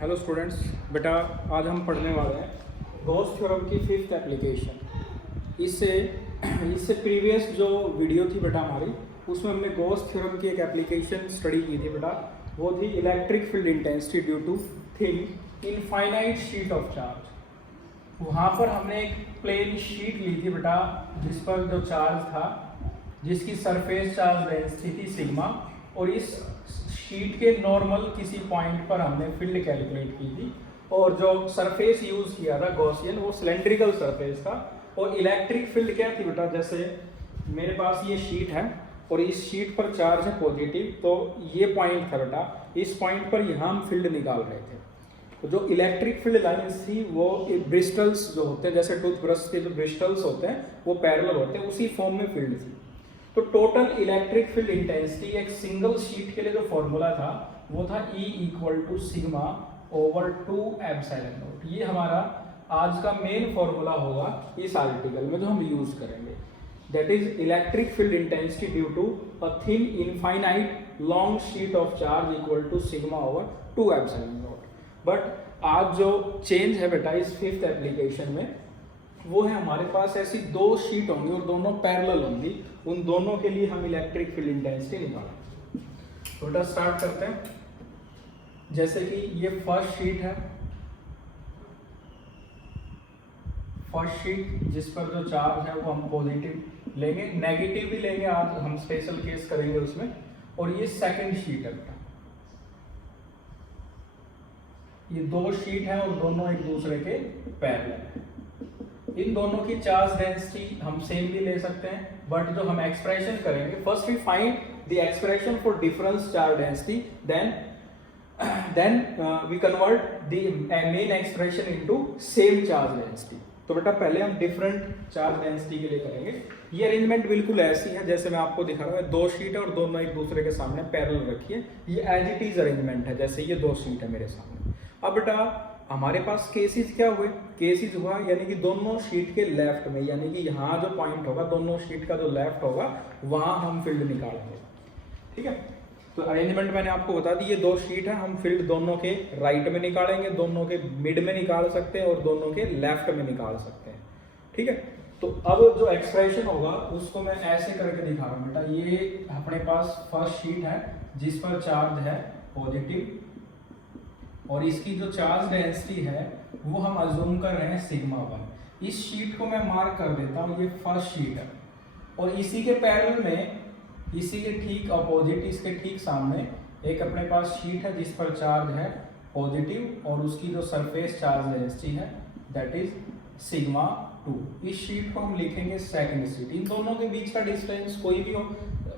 Hello students, बेटा आज हम पढ़ने वाले हैं गॉस थ्योरम की फिफ्थ एप्लीकेशन। इससे प्रीवियस जो वीडियो थी बेटा हमारी, उसमें हमने गॉस थ्योरम की एक एप्लीकेशन स्टडी की थी बेटा। वो थी electric field intensity due to thin infinite sheet of charge. वहाँ पर हमने एक प्लेन शीट ली थी बेटा, जिस पर जो चार्ज था, जिसकी सरफेस चार्ज डेंसिटी थी सिग्मा, और इस शीट के नॉर्मल किसी पॉइंट पर हमने फील्ड कैलकुलेट की थी। और जो सरफेस यूज किया था गॉसियन, वो सिलेंड्रिकल सरफेस था। और इलेक्ट्रिक फील्ड क्या थी बेटा, जैसे मेरे पास ये शीट है और इस शीट पर चार्ज है पॉजिटिव, तो ये पॉइंट था बेटा। इस पॉइंट पर यहाँ हम फील्ड निकाल रहे थे। तो जो इलेक्ट्रिक फील्ड लाइन्स थी वो ब्रिस्टल्स जो होते हैं, जैसे टूथब्रश के जो ब्रिस्टल्स होते हैं वो पैरेलल होते हैं, उसी फॉर्म में फील्ड थी। तो टोटल इलेक्ट्रिक फील्ड इंटेंसिटी एक सिंगल शीट के लिए जो फॉर्मूला था वो था E = sigma over 2 epsilon naught. ये हमारा आज का मेन फॉर्मूला होगा इस आर्टिकल में जो हम यूज करेंगे। That is electric field intensity due to a thin infinite long sheet of charge = sigma over 2 epsilon naught. But आज जो चेंज है बेटा इस फिफ्थ एप्लीकेशन में, वो है हमारे पास ऐसी दो शीट होंगी और दोनों पैरेलल होंगी। उन दोनों के लिए हम इलेक्ट्रिक फील्ड इंटेंसिटी निकालेंगे। तो बेटा स्टार्ट करते हैं। जैसे कि ये फर्स्ट शीट है, फर्स्ट शीट जिस पर जो चार्ज है वो हम पॉजिटिव लेंगे, नेगेटिव भी लेंगे, आज हम स्पेशल केस करेंगे उसमें। और ये सेकंड शीट है बेटा, ये दो शीट है और दोनों एक दूसरे के पैरेलल है। इन दोनों की चार्ज डेंसिटी हम सेम भी ले सकते हैं, बट जो हम एक्सप्रेशन करेंगे, first we find the expression for difference charge density, then we convert the main expression into same charge density. तो बेटा पहले हम डिफरेंट चार्ज डेंसिटी के लिए करेंगे। ये अरेंजमेंट बिल्कुल ऐसी है जैसे मैं आपको दिखा रहा हूँ। दो शीट है और दोनों एक दूसरे के सामने पैरेलल रखिए। ये एज इट इज अरेंजमेंट है, जैसे ये दो शीट है मेरे सामने। अब बेटा हमारे पास केसेस क्या हुए, केसेस हुआ यानी कि दोनों शीट के लेफ्ट में, यानी कि यहाँ जो पॉइंट होगा दोनों शीट का जो लेफ्ट होगा वहां हम फील्ड निकालेंगे। ठीक है, तो अरेंजमेंट मैंने आपको बता दी। ये दो शीट है, हम फील्ड दोनों के राइट में निकालेंगे, दोनों के मिड में निकाल सकते हैं और दोनों के लेफ्ट में निकाल सकते हैं। ठीक है, तो अब जो एक्सप्रेशन होगा उसको मैं ऐसे करके दिखा रहा हूँ बेटा। ये अपने पास फर्स्ट शीट है जिस पर चार्ज है पॉजिटिव, और इसकी जो चार्ज डेंसिटी है वो हम अज्यूम कर रहे हैं सिग्मा 1। इस शीट को मैं मार्क कर देता हूँ, ये फर्स्ट शीट है। और इसी के पैरेलल में, इसी के ठीक अपोजिट, इसके ठीक सामने एक अपने पास शीट है जिस पर चार्ज है पॉजिटिव, और उसकी जो सरफेस चार्ज डेंसिटी है दैट इज सिग्मा 2। इस शीट को हम लिखेंगे सेकंड शीट। इन दोनों के बीच का डिस्टेंस कोई भी हो,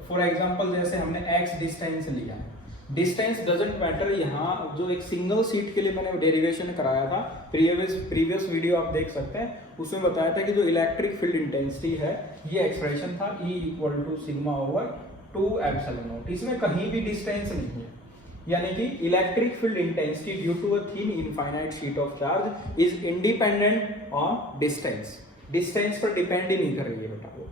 फॉर एग्जांपल जैसे हमने x डिस्टेंस लिया है, डिस्टेंस डजंट मैटर। यहाँ जो एक सिंगल सीट के लिए मैंने डेरिवेशन कराया था, प्रीवियस वीडियो आप देख सकते हैं, उसमें बताया था कि जो इलेक्ट्रिक फील्ड इंटेंसिटी है ये एक्सप्रेशन था E = sigma over 2 epsilon naught. इसमें कहीं भी डिस्टेंस नहीं है, यानी कि electric field intensity due to a thin infinite sheet of charge is independent on distance. Distance पर डिपेंड ही नहीं कर रही है बेटा, वो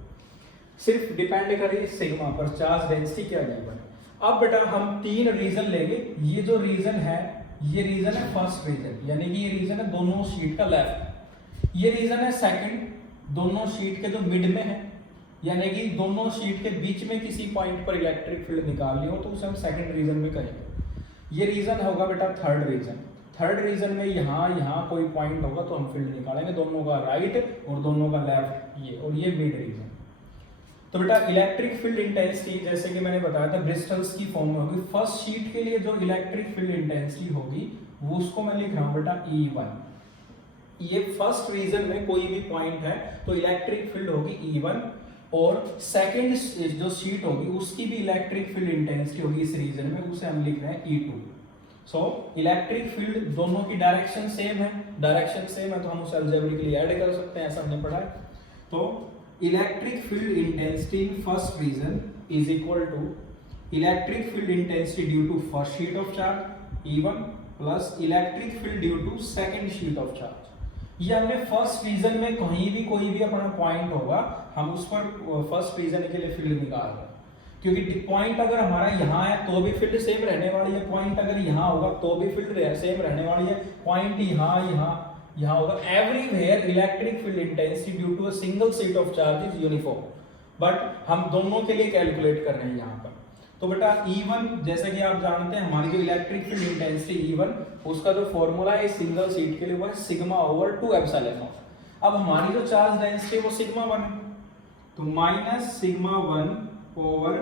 सिर्फ डिपेंड कर रही है सिग्मा पर, चार्ज डेंसिटी क्या गिवन है। अब बेटा हम तीन रीजन लेंगे। ये जो रीजन है, ये रीजन है फर्स्ट रीजन, यानी कि ये रीजन है दोनों शीट का लेफ्ट। ये रीजन है सेकंड, दोनों शीट के जो मिड में है, यानी कि दोनों शीट के बीच में किसी पॉइंट पर इलेक्ट्रिक फील्ड निकालनी हो तो उसे हम सेकंड रीजन में करेंगे। ये रीजन होगा बेटा थर्ड रीजन। थर्ड रीजन में यहाँ कोई पॉइंट होगा तो हम फील्ड निकालेंगे, दोनों का राइट और दोनों का लेफ्ट, ये और ये मिड रीजन। तो बेटा इलेक्ट्रिक फील्ड इंटेंसिटी जैसे कि मैंने बताया था ब्रिस्टल्स की फॉर्म में होगी। फर्स्ट शीट के लिए जो इलेक्ट्रिक फील्ड इंटेंसिटी होगी वो उसको मैं लिख रहा हूँ बेटा E1। ये फर्स्ट रीजन में कोई भी पॉइंट है तो इलेक्ट्रिक फील्ड होगी E1, और सेकंड जो शीट होगी उसकी भी इलेक्ट्रिक फील्ड इंटेंसिटी होगी इस रीजन में, उसे हम लिख रहे हैं E2। सो इलेक्ट्रिक फील्ड दोनों की डायरेक्शन सेम है, डायरेक्शन सेम है तो हम उसे अलजेब्रिकली ऐड कर सकते हैं, ऐसा हमने पढ़ा है। तो electric field intensity in first region is equal to electric field intensity due to first sheet of charge E1 plus electric field due to second sheet of charge. ये हमने फर्स्ट रीजन में कहीं भी कोई भी अपना पॉइंट होगा हम उस पर फर्स्ट रीजन के लिए फील्ड निकाल रहे हैं। क्योंकि पॉइंट अगर हमारा यहाँ है तो भी फील्ड सेम रहने वाली है, पॉइंट अगर यहाँ होगा तो भी फील्ड सेम रहने वाली है, पॉइंट यहाँ होगा। Everywhere electric field intensity due to a single set of charge is uniform, but हम दोनों के लिए कैलकुलेट कर रहे हैं यहाँ पर। तो बेटा E1 जैसे कि आप जानते हैं हमारी जो इलेक्ट्रिक फील्ड इंटेंसिटी E1 उसका जो फॉर्मूला है सिंगल सीट के लिए वो है सिग्मा ओवर 2 एप्सिलॉन नॉट। अब हमारी जो चार्ज डेंसिटी है वो सिग्मा 1 है, तो minus sigma 1 over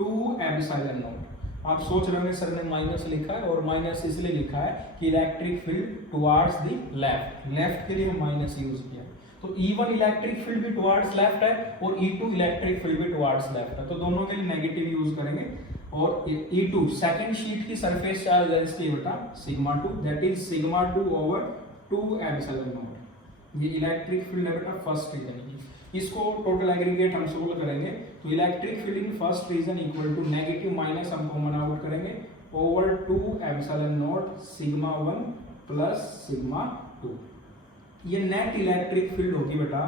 2 epsilon not. आप सोच रहे होंगे सर ने माइनस लिखा है, और माइनस इसलिए लिखा है कि electric field towards the left के लिए हम माइनस यूज किया। तो E1 इलेक्ट्रिक फील्ड भी टुवर्ड्स लेफ्ट है और E2 इलेक्ट्रिक फील्ड भी टुवर्ड्स लेफ्ट है, तो दोनों के लिए नेगेटिव यूज करेंगे। और E2 सेकंड शीट की सरफेस चार्ज डेंसिटी बेटा sigma 2, that is sigma 2 over 2 epsilon naught. ये इलेक्ट्रिक फील्ड है बेटा फर्स्ट रीजन की। इसको टोटल एग्रीगेट हम सोल्व करेंगे, तो electric field in first region equal to negative minus हम कॉमन आउट करेंगे over 2 epsilon naught sigma 1 plus sigma 2। ये नेट इलेक्ट्रिक फील्ड होगी बेटा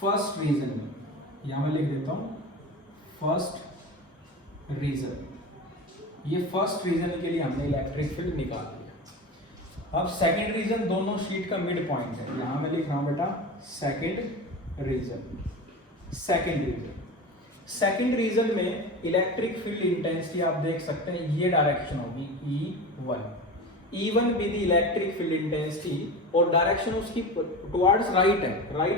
फर्स्ट रीजन में, यहां मैं लिख देता हूं फर्स्ट रीजन। ये फर्स्ट रीजन के लिए हमने इलेक्ट्रिक फील्ड निकाल दिया। अब सेकंड रीजन दोनों शीट का मिड पॉइंट है, यहां मैं लिख रहा हूं बेटा सेकंड रीजन में इलेक्ट्रिक फील्ड इंटेंसिटी आप देख सकते हैं ये डायरेक्शन होगी E1 with electric field intensity, और डायरेक्शन उसकी टुवर्ड्स राइट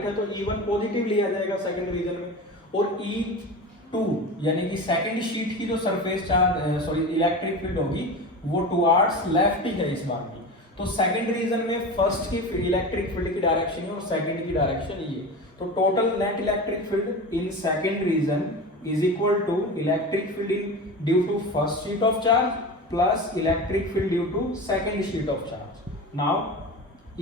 है तो E1 पॉजिटिव लिया जाएगा सेकंड रीजन में, और E2 यानी कि सेकंड शीट की जो सरफेस चार्ज इलेक्ट्रिक फील्ड होगी वो टुवर्ड्स लेफ्ट ही है इस बार की। तो सेकंड रीजन में फर्स्ट की इलेक्ट्रिक फील्ड की डायरेक्शन है और सेकंड की डायरेक्शन ये, तो total net electric field in second region is equal to electric field in due to first sheet of charge plus electric field due to second sheet of charge. Now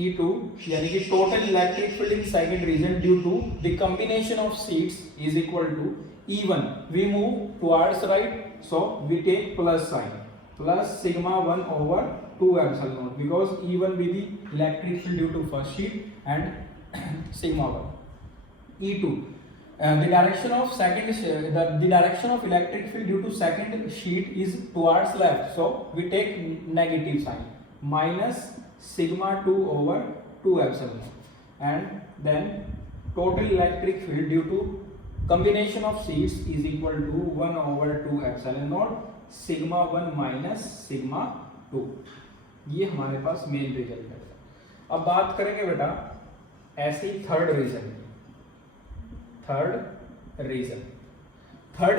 E2 यानी कि total electric field in second region due to the combination of sheets is equal to E1 we move towards right, so we take plus sign plus sigma 1 over 2 epsilon naught because E1 be the electric field due to first sheet and sigma 1. E2 the direction of the direction of electric field due to second sheet is towards left, so we take negative sign minus sigma 2 over 2 epsilon naught, and then total electric field due to combination of sheets is equal to 1 over 2 epsilon naught sigma 1 minus sigma 2। ये हमारे पास main reason है। अब बात करेंगे बेटा ऐसे ही third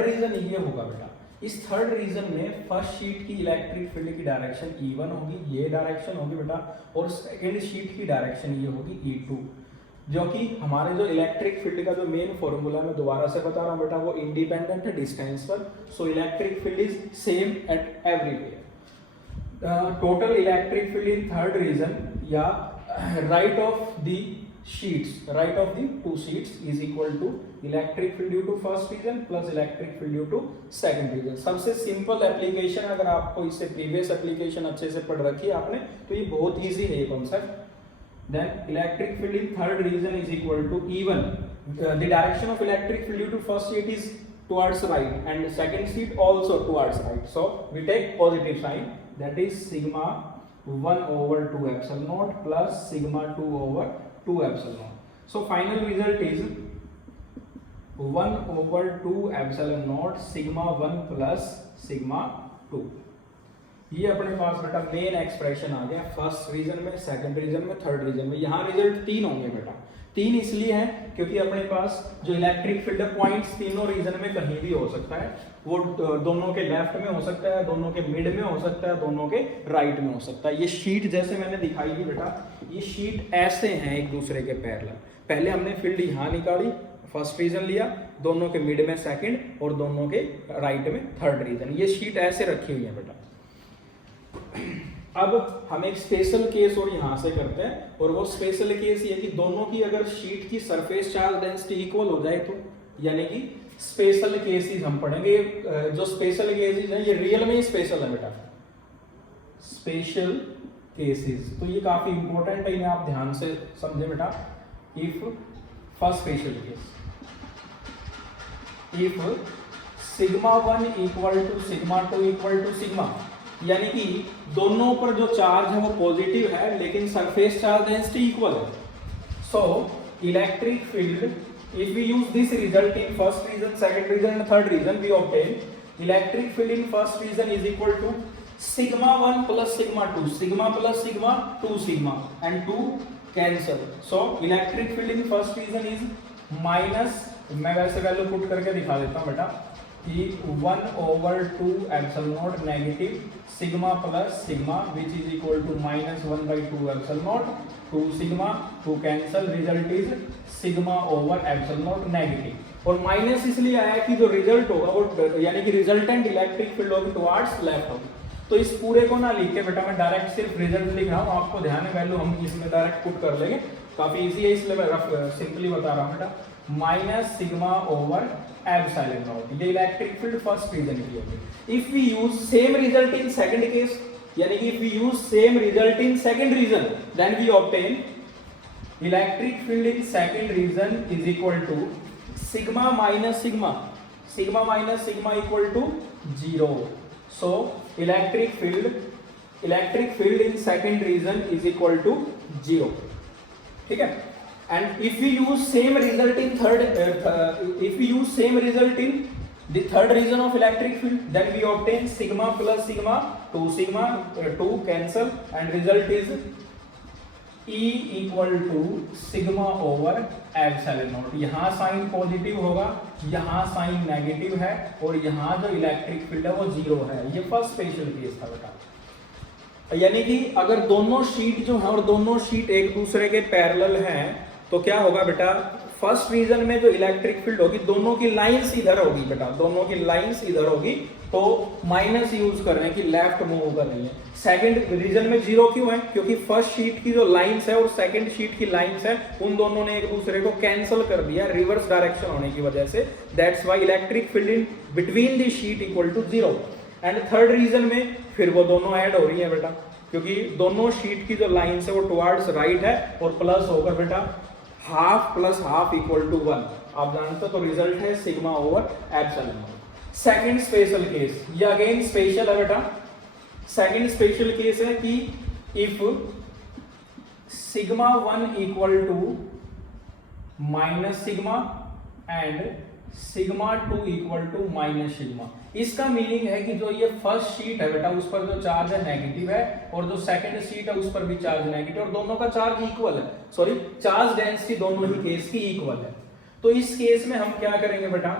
reason ये होगा बेटा। इस थर्ड रीजन में फर्स्ट शीट की इलेक्ट्रिक फील्ड की डायरेक्शन E1 होगी, ये डायरेक्शन होगी बेटा, और सेकेंड शीट की डायरेक्शन ये होगी E2, जो कि हमारे जो इलेक्ट्रिक फील्ड का जो मेन फॉर्मूला मैं दोबारा से बता रहा हूं बेटा वो इंडिपेंडेंट है डिस्टेंस पर, so electric field is same at everywhere. Total electric field in third region या right of the two sheets is equal to electric field due to first region plus electric field due to second region. सबसे simple application, अगर आपको इससे previous application अच्छे से पढ़ रखी है आपने तो ये बहुत ईजी है ये concept. Then electric field in third region is equal to E1. The direction of electric field due to first sheet is towards right and second sheet also towards right. So we take positive sign, that is sigma 1 over 2 epsilon naught plus sigma 2 over 2 epsilon naught. So final result is 1 over 2 epsilon naught sigma 1 plus sigma 2। ये अपने पास बेटा main expression आ गया first region में, second region में, third region में। यहाँ result 3 होंगे बेटा। 3 इसलिए है क्योंकि अपने पास जो इलेक्ट्रिक फील्ड पॉइंट्स तीनों रीजन में कहीं भी हो सकता है, वो दोनों के लेफ्ट में हो सकता है, दोनों के मिड में हो सकता है, दोनों के राइट में हो सकता है। ये शीट जैसे मैंने दिखाई थी बेटा, ये शीट ऐसे हैं एक दूसरे के पैरेलल। पहले हमने फील्ड यहाँ निकाली, फर्स्ट रीजन लिया, दोनों के मिड में सेकंड और दोनों के राइट में थर्ड रीजन। ये शीट ऐसे रखी हुई है बेटा। अब हम एक स्पेशल केस और यहां से करते हैं, और वो स्पेशल केस ये कि दोनों की अगर शीट की सरफेस चार्ज डेंसिटी इक्वल हो जाए तो, यानी कि स्पेशल केसेस हम पढ़ेंगे। जो स्पेशल केसेस हैं ये रियल में ही स्पेशल है बेटा, स्पेशल केसेस, तो ये काफी इंपॉर्टेंट है, इन्हें आप ध्यान से समझे बेटा। If first special case, if sigma 1 equal to sigma 2 equal to sigma, यानी कि दोनों पर जो चार्ज है वो पॉजिटिव है लेकिन सरफेस चार्ज डेंसिटी इक्वल है. सो electric field, if we use this result in first region, second region and third region, we obtain electric field in first region is equal to sigma 1 plus sigma 2, sigma plus sigma 2 sigma, and 2 cancel. So electric field in first region is minus, मैं वैसे value put करके दिखा देता हूँ बेटा, कि 1/2 epsilon naught negative sigma plus sigma which is equal to -1/2 epsilon naught 2 sigma, 2 cancel, result is sigma over epsilon naught negative. और minus इसलिए आया कि जो रिजल्ट होगा वो यानी कि रिजल्टेंट इलेक्ट्रिक फील्ड होगी टुवर्ड्स लेफ्ट होगी. तो इस पूरे को ना लिख के बेटा मैं डायरेक्ट सिर्फ रिजल्ट लिख रहा हूँ, आपको ध्यान है वैल्यू हम इसमें डायरेक्ट पुट कर लेंगे, काफी इजी है इसलिए मैं रफ सिंपली बता रहा हूँ बेटा. Minus sigma over epsilon naught, ये इलेक्ट्रिक फील्ड फर्स्ट रीजन की होगी. If we use same result in second case, यानी कि if we use same result in second region, then we obtain electric field in second region is equal to sigma minus sigma, sigma minus sigma equal to 0. So electric field in second region is equal to 0. ठीक है. And if we use same result in the third region of electric field, then we obtain sigma plus sigma 2 sigma, 2 cancel, and result is E equal to sigma over epsilon naught. यहाँ sign positive होगा, यहाँ sign negative है, और यहाँ जो electric field है वो 0 है. ये फर्स्ट स्पेशल केस था बेटा. यानी कि अगर दोनों शीट जो है और दोनों शीट एक दूसरे के पैरेलल हैं तो क्या होगा बेटा, फर्स्ट रीजन में जो इलेक्ट्रिक फील्ड होगी दोनों की लाइंस इधर होगी बेटा, दोनों की लाइंस इधर होगी, तो माइनस यूज कर रहे हैं कि लेफ्ट मूव कर रही है. सेकंड रीजन में 0 क्यों है, क्योंकि फर्स्ट शीट की जो लाइंस है और सेकंड शीट की लाइंस है उन दोनों ने एक दूसरे को कैंसिल कर दिया रिवर्स डायरेक्शन होने की वजह से. That's why electric field in between the sheet equal to 0. And third region में फिर वो दोनों ऐड हो रही है बेटा, क्योंकि दोनों शीट की जो लाइंस है वो टुवर्ड्स राइट है और प्लस होकर बेटा half plus half equal to 1. आप जानते हो, तो रिजल्ट है sigma over epsilon naught. Second special case, ये अगेन स्पेशल है बेटा. सेकंड स्पेशल केस है कि if sigma 1 equal to minus sigma and sigma 2 equal to minus sigma. इसका मीनिंग है कि जो ये फर्स्ट शीट है बेटा उस पर जो चार्ज है नेगेटिव है, और जो सेकंड शीट है उस पर भी चार्ज नेगेटिव, और दोनों का चार्ज इक्वल है, सॉरी चार्ज डेंसिटी दोनों ही केस की इक्वल है. तो इस केस में हम क्या करेंगे बेटा,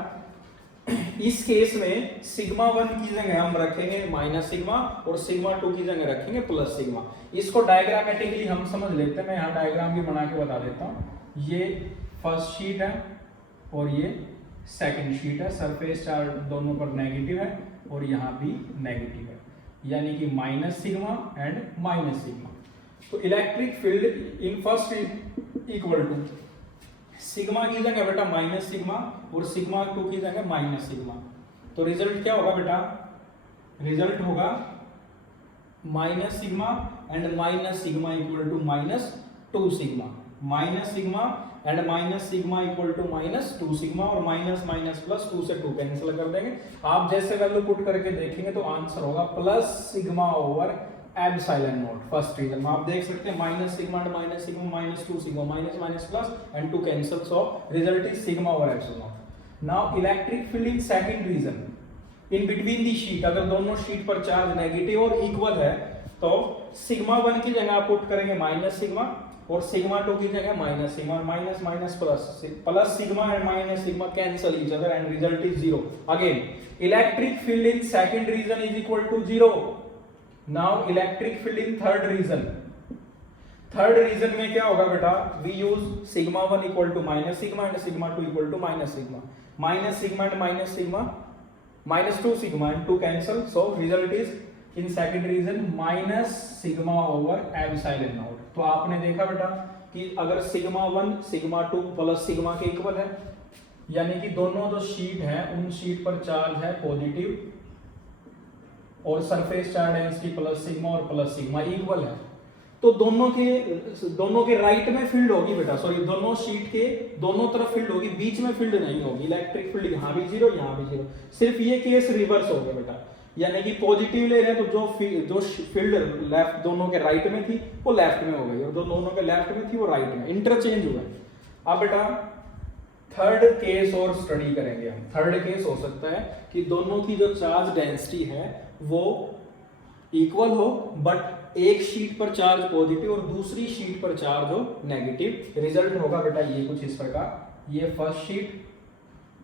इस केस में सिग्मा 1 की जगह हम रखेंगे माइनस सिग्मा और सिग्मा 2 की जगह रखेंगे प्लस सिग्मा. इसको डायग्रामेटिकली हम समझ लेते हैं, मैं यहाँ डायग्राम भी बना के बता देता हूँ. ये फर्स्ट शीट है और ये सेकंड शीट है, सरफेस चार्ज दोनों पर नेगेटिव है और यहाँ भी नेगेटिव है, यानी कि minus sigma and minus sigma. तो electric field in first equal to sigma की जगह बेटा माइनस सिग्मा और सिग्मा 2 की जगह माइनस सिग्मा. तो रिजल्ट क्या होगा बेटा, रिजल्ट होगा minus sigma and minus sigma equal to -2 sigma, minus sigma and minus sigma equal to -2 sigma, और माइनस माइनस प्लस 2 से 2 कैंसिल कर देंगे. आप जैसे वैल्यू पुट करके देखेंगे तो आंसर होगा plus sigma over epsilon naught. First region में आप देख सकते हैं minus sigma and minus sigma -2 sigma, minus minus plus and 2 cancel, so result is sigma over epsilon naught. Now electric field in second region in between the sheet, अगर दोनों sheet पर charge negative और equal है तो sigma 1 की जगह आप put करेंगे माइनस सिग्मा और सिग्मा 2 की जगह minus sigma, minus minus plus sigma and minus sigma cancel each other and result is 0. Again electric field in second region is equal to 0. Now electric field in third region, third region में क्या होगा बेटा, we use sigma 1 equal to minus sigma and sigma 2 equal to minus sigma, minus sigma and minus sigma -2 sigma and 2 cancel, so result is in second region minus sigma over epsilon naught. तो आपने देखा बेटा कि अगर sigma 1 sigma 2 प्लस सिग्मा के equal है, यानी कि दोनों जो शीट है उन शीट पर चार्ज है पॉजिटिव और surface charge density plus sigma और प्लस सिग्मा इक्वल है. तो दोनों के राइट में फील्ड होगी बेटा, सॉरी दोनों शीट के दोनों तरफ फील्ड होगी, बीच में फील्ड नहीं होगी। इलेक्ट्रिक फील्ड यहाँ भी जीरो, यहाँ भी जीरो, सिर्फ ये केस रिवर्स हो गया बेटा, यानी कि पॉजिटिव ले रहे हैं तो जो फील्ड लेफ्ट दोनों के राइट में थी वो लेफ्ट में हो गई, और जो दोनों के लेफ्ट में थी वो राइट में, इंटरचेंज हुआ। अब बेटा थर्ड केस और स्टडी करेंगे हम। थर्ड केस हो सकता है कि दोनों की जो चार्ज डेंसिटी है वो इक्वल हो, बट एक शीट पर चार्ज पॉजिटिव और दूसरी शीट पर चार्ज हो नेगेटिव। रिजल्ट होगा बेटा ये कुछ इस प्रकार, ये फर्स्ट शीट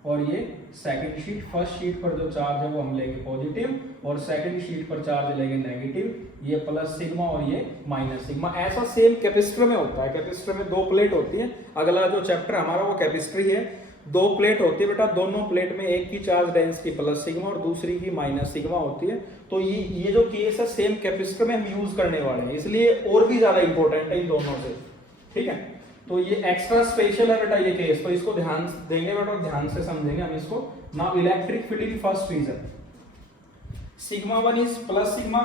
और ये सेकंड शीट। फर्स्ट शीट पर जो चार्ज है वो हम लेंगे पॉजिटिव और सेकंड शीट पर चार्ज लेंगे नेगेटिव, ये प्लस सिग्मा और ये माइनस सिग्मा। ऐसा सेम कैपेसिटर में होता है, कैपेसिटर में दो प्लेट होती है, अगला जो चैप्टर हमारा वो कैपेसिटर ही है। दो प्लेट होती है बेटा, दोनों प्लेट में एक की चार्ज डेंसिटी प्लस सिग्मा और दूसरी की माइनस सिग्मा होती है। तो ये जो केस है सेम कैपेसिटर में हम यूज करने वाले हैं, इसलिए और भी ज्यादा इंपॉर्टेंट है इन दोनों से, ठीक है। तो ये एक्स्ट्रा स्पेशल है बेटा ये केस, तो इसको ध्यान देंगे बेटा, ध्यान से समझेंगे हम इसको। Now electric field in first region, sigma 1 is plus sigma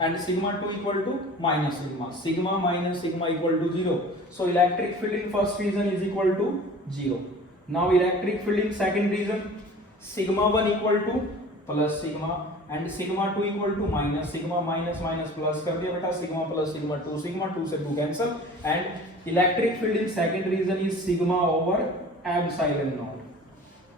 and sigma 2 equal to minus sigma. Sigma minus sigma equal to 0. So electric field in first region is equal to 0. Now electric field in second region, sigma 1 equal to plus sigma and sigma 2 equal to minus sigma, minus minus plus कर दिया बेटा, sigma plus sigma 2 से 2 cancel, and electric field in second region is sigma over epsilon naught.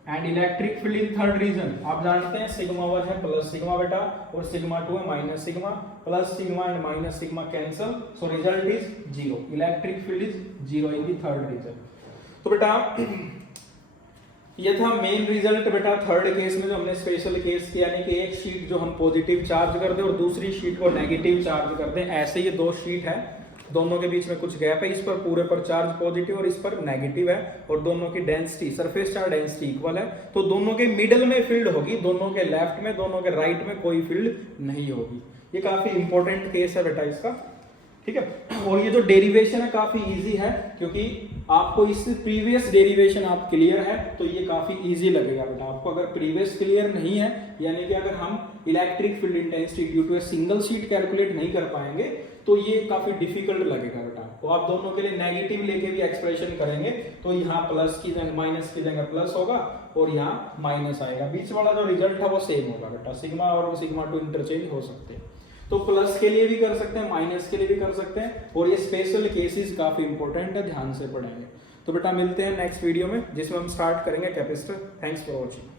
And electric field in third region आप जानते हैं sigma 1 है plus sigma बेटा और सिग्मा 2 है minus sigma, plus sigma and minus sigma cancel, so result is 0। Electric field is 0 in the third region. तो बेटा ये था मेन रिजल्ट बेटा थर्ड केस में जो हमने स्पेशल केस किया, यानी कि एक शीट जो हम पॉजिटिव चार्ज कर दें और दूसरी शीट को नेगेटिव चार्ज कर दें। ऐसे ये दो शीट है, दोनों के बीच में कुछ गैप है, इस पर पूरे पर चार्ज पॉजिटिव और इस पर नेगेटिव है, और दोनों की density surface charge density equal है, तो दोनों के मिडिल में फील्ड होगी, दोनों के लेफ्ट में, दोनों के राइट में कोई फील्ड नहीं होगी। ये काफी इंपॉर्टेंट केस है बेटा इसका, ठीक है। और ये जो डेरिवेशन है काफी इजी है, क्योंकि आपको इस प्रीवियस डेरिवेशन आप क्लियर है तो ये काफी इजी लगेगा बेटा आपको। अगर प्रीवियस क्लियर नहीं है, यानी कि अगर हम electric field intensity due to a single sheet calculate नहीं कर पाएंगे तो ये काफी डिफिकल्ट लगेगा बेटा। तो आप दोनों के लिए नेगेटिव लेके भी एक्सप्रेशन करेंगे तो यहाँ प्लस की जगह माइनस की जगह प्लस होगा और यहाँ माइनस आएगा, बीच वाला जो रिजल्ट है वो सेम होगा बेटा। सिग्मा और सिग्मा 2 इंटरचेंज हो सकते हैं, तो प्लस के लिए भी कर सकते हैं, माइनस के लिए भी कर सकते हैं, और ये स्पेशल केसेस काफी इंपॉर्टेंट है, ध्यान से पढ़ेंगे। तो बेटा मिलते हैं नेक्स्ट वीडियो में जिसमें हम स्टार्ट करेंगे कैपेसिटर। Thanks for watching.